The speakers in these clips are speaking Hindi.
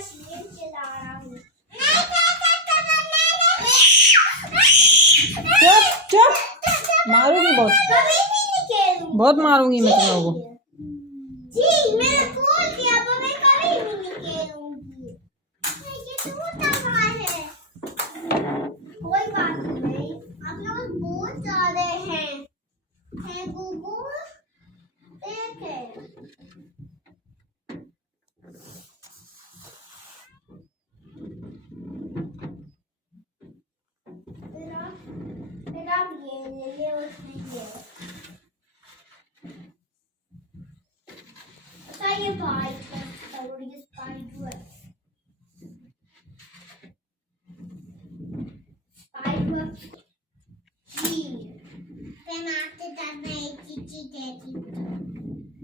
मशीन चला रहा हूँ। चुप चुप, मारूंगी बहुत, कभी भी नहीं खेलूंगी। बहुत मारूंगी मैं तुम लोगों को। जी मैंने बोल दिया, पर मैं कभी भी नहीं खेलूंगी। ये टूटा हुआ है। कोई बात नहीं, आप लोग बहुत ज्यादा हैं गुगु, देखे। फिर आप ये ले ले और ये। अच्छा ये बाइक है और ये स्पाइडर है। स्पाइडर जी मैं आपके साथ में एक चीज़ देती हूँ,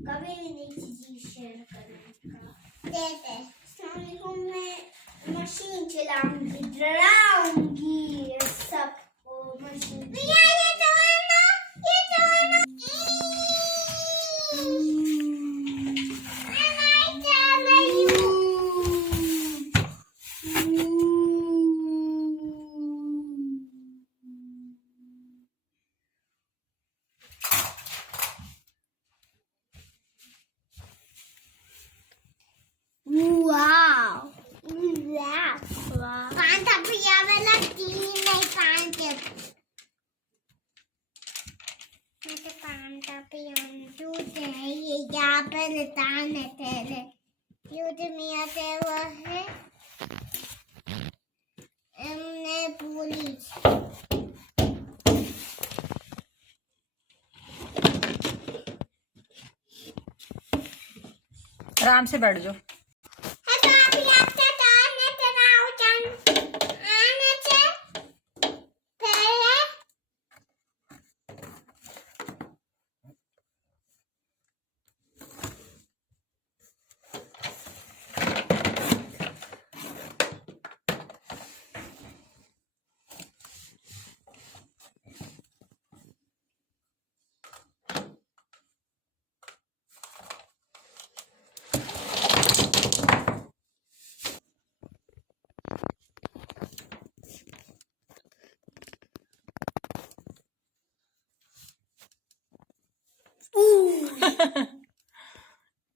कभी भी नहीं चीज़ शेयर करूँगा। देते सामने मैं मशीन चलाऊंगी, डराऊंगी सबको। मशीन ये चलाना, ये चलाना। Wow! Wow! Paanta piyawala tiin ay paanta. Mete paanta piyan tude ye yapel tane tele. Yude miya tewa hai. Emne police. आराम से बैठ जाओ।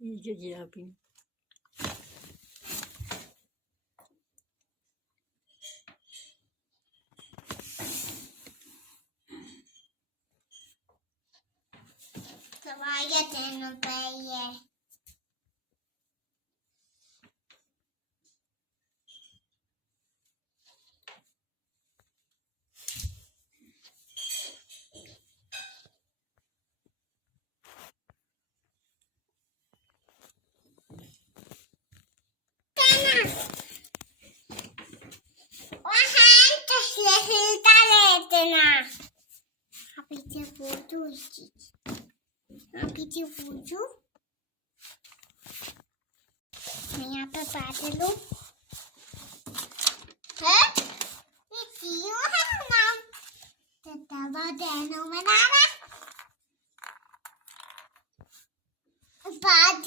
ये किया आपने? Sabaya channel पे ये पीछे पूछू मैं यहाँ पे बैठ लूं है ये क्यों है नाम तो दवा देनो में ना बाद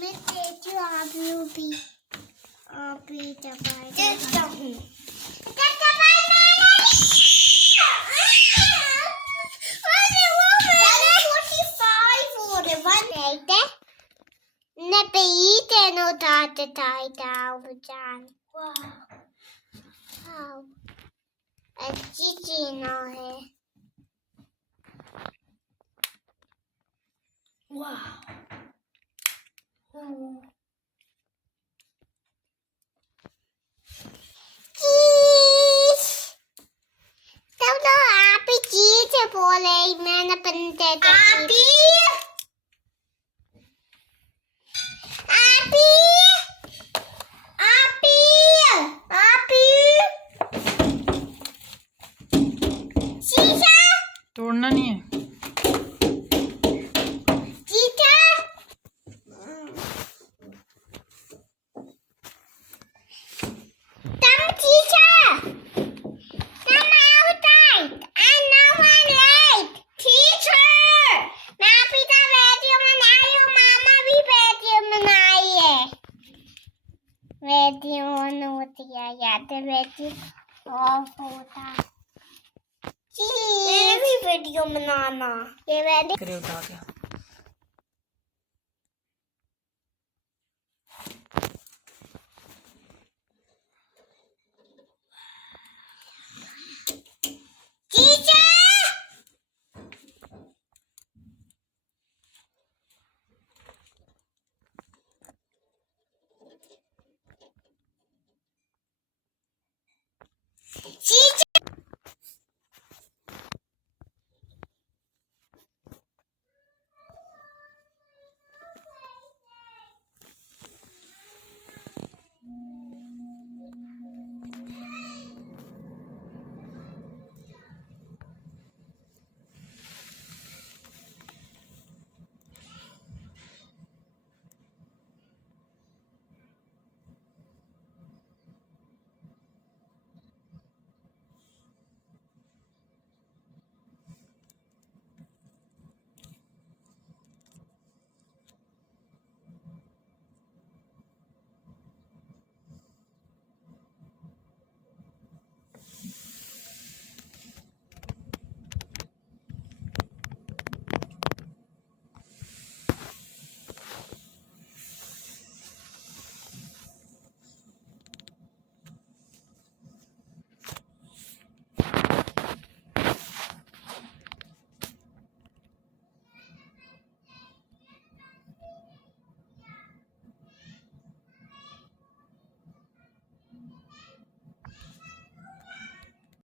में तेजू आप भी दवाई देता हूँ Wow. अच्छी चीना है। वाह। तब तो आप ही चीज बोले मैंने बनते आप तोड़ना नहीं है। मैं पिता बैठी हूँ, मनाई हूँ, मामा भी बैठी हूँ, मनाई वीडियो बनाना। ये मैंने तेरे उठा के